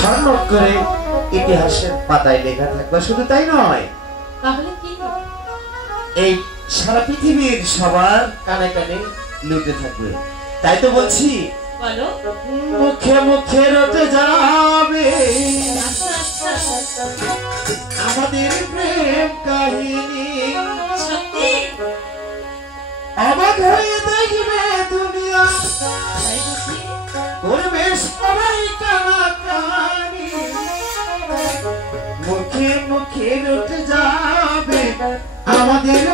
ঝলমল করে ইতিহাসের পাতায় লেখা থাকবে। শুধু তাই নয়, তাহলে কি এই সারা পৃথিবীর সবার কানে কানে লুটে থাকবে। তাই তো বলছি, বলো। মুখে মুখে রটে যাবে আমাদের প্রেম কাহিনী। সত্যি অবাক হয়ে দেখবে দুনিয়া, করবে সবাই কানাকানি। মুখে মুখে রটে যাবে আমাদের